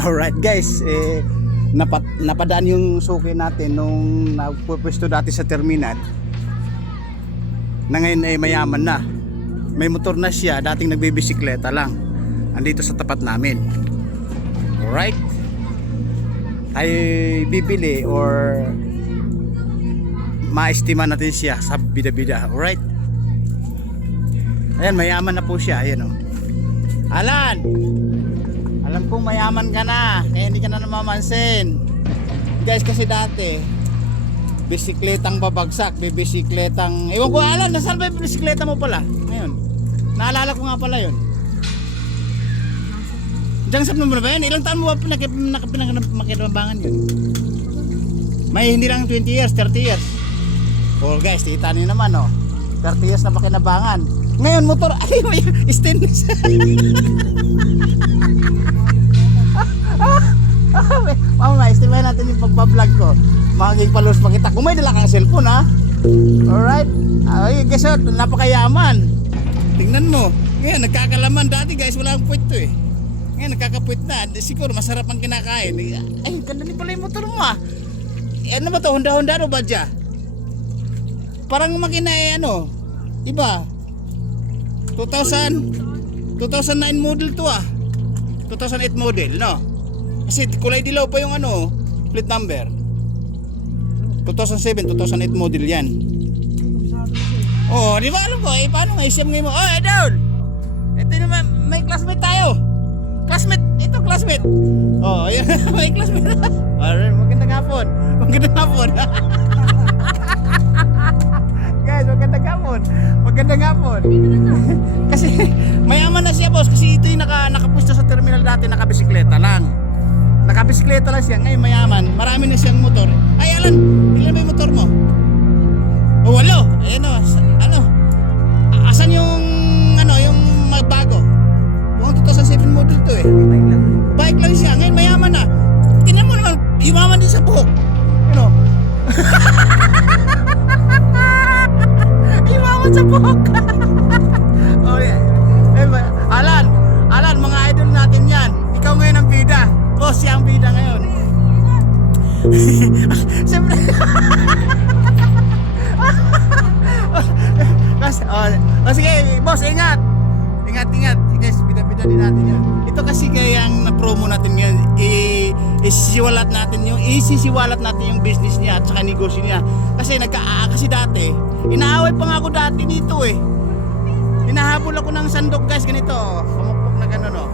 Alright guys, napadaan yung suki natin nung nagpupwesto dati sa terminal na ngayon ay mayaman na. May motor na siya, dating nagbibisikleta lang. Andito sa tapat namin. Alright, ay bibili or maestima natin siya sa bida-bida. Alright, ayan, mayaman na po siya. Ayan o, Alan, alam kong mayaman ka na, kaya hindi ka na namamansin. Guys, kasi dati bisikletang babagsak, bisikletang, ewan ko Alan, nasaan ba yung bisikleta mo pala ngayon? Naalala ko nga pala yun. Diyan sa mo ba yun? Ilang taon mo ba pinakinabangan yun? May hindi lang 20 years, 30 years. Oh guys, tita niyo naman oh, 30 years na pakinabangan. Ngayon motor, ay may stainless. Mama, estimahin natin yung pagbablog ko. Magiging palos makita. Kung may dala kang cellphone ha. Alright. Ay, guys, napakayaman. Tingnan mo. Ngayon, nagkakalaman. Dati guys, wala akong puwet to eh. Ngayon, nagkakapuwet na. Siguro, masarap ang kinakain. Ay, ganda din pala yung motor mo ah. Ano ba to? Honda o Badja? Parang makina eh, ano? Iba? 2009 model to ah. 2008 model, no? Kasi kulay dilaw pa yung ano, plate number. 2007, 2008 model yan. Oh, di ba alam ko, paano nga isip ngayon mo? Oh, Idol! Ito naman, may classmate tayo. Classmate, ito classmate. Oh, ayun, may classmate. Alright, magandang hapon. Magandang hapon. Guys, magandang hapon. Magandang hapon. Kasi mayaman na siya boss, kasi ito yung nakapusta sa terminal dati, nakabisikleta lang. Nakabisikleta lang siya, ngayon mayaman, marami na siyang motor. Ay Alan, ilan ba yung motor mo? Oh, walo. Ayan o, ano? Asan yung, ano, yung bago? Mukhang 2007 model to eh. Bike lang siya, ngayon mayaman na. Tingnan mo naman, yumaman din sa buhok. Ano? Yumaman sa buhok. Oh yeah. Alan, mga idol natin yan. Ikaw ngayon ang bida. Boss, siya ang bida ngayon. Siyempre. Sige, boss, ingat. Ingat. Guys, bida-bida din natin yan. Ito kasi kaya ang na-promo natin ngayon, isisiwalat natin yung business niya at saka negosyo niya. Kasi kasi dati, inaaway pa nga ako dati dito eh. Hinahabol ako ng sandok guys, ganito. Pamukpok na gano'n oh.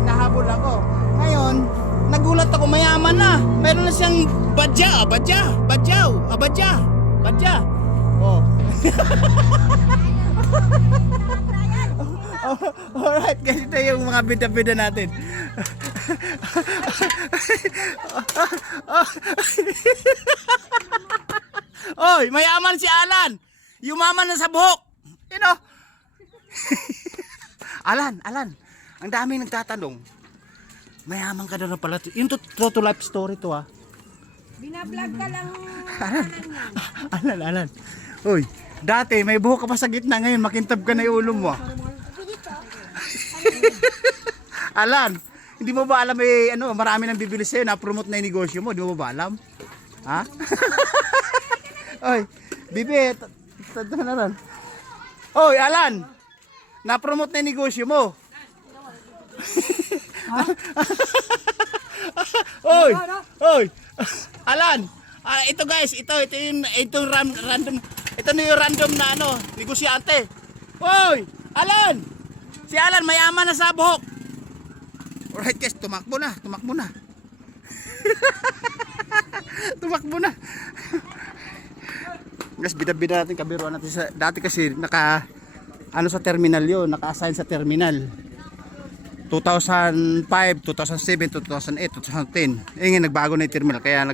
Hinahabol ako. Ngayon, nagulat ako, mayaman na. Meron na siyang badja. Oh. Alright guys, ito yung mga bida-bida natin. Oy, mayaman si Alan. Yumaman na sa buhok. You know? Alan, ang daming nagtatanong. Mayaman ka daw na pala. Yung to life story to ah. Binablog ka lang. Alan. Uy, dati may buhok ka pa sa gitna, ngayon makintab ka na yung ulo mo ah. Alan, hindi mo ba alam marami nang bibili sa'yo na promote na yung negosyo mo, di mo ba alam? Ha? Oy, bibi, tanda na rin. Oy, Alan, na-promote na yung negosyo mo. Oy, Alan, ito guys, ito yung random, ito na yung random na negosyante. Oy, Alan, si Alan mayaman na sa buhok. Alright guys, tumakbo na. Tumakbo na. Guys, bida-bida natin, kabiruan natin sa dati kasi sa terminal yon, naka-assign sa terminal 2005, 2007, 2008, 2010. Ngayon nagbago na yung terminal kaya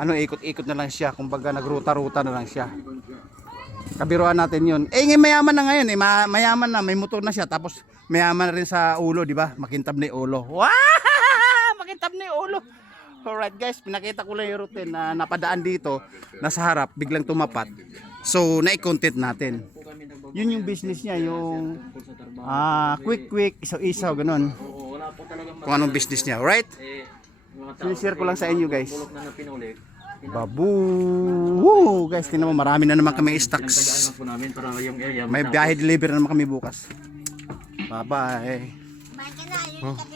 ikot-ikot na lang siya, kumbaga nagruta-ruta na lang siya. Kabiruan natin yun. Ngayon mayaman na ngayon, mayaman na, may motor na siya, tapos mayaman na rin sa ulo, di ba? Makintab na yung ulo. Wow! Makintab na yung ulo. Alright guys, pinakita ko lang yung routine na napadaan dito, nasa harap, biglang tumapat. So, na-content natin. Yun yung business niya, yung quick, isaw-isaw, ganun. po talagang kung anong business niya. Alright? Yung mga tao Sinishare ko kasi lang sa inyo, guys. bulok na pinuli. Babu! Woo! Guys, tingnan mo, marami na naman kami Pinagtagaan stocks. lang po namin para yung area May matapos. biyahe deliver na naman kami bukas. Bye-bye. Kumain ka na, yun yung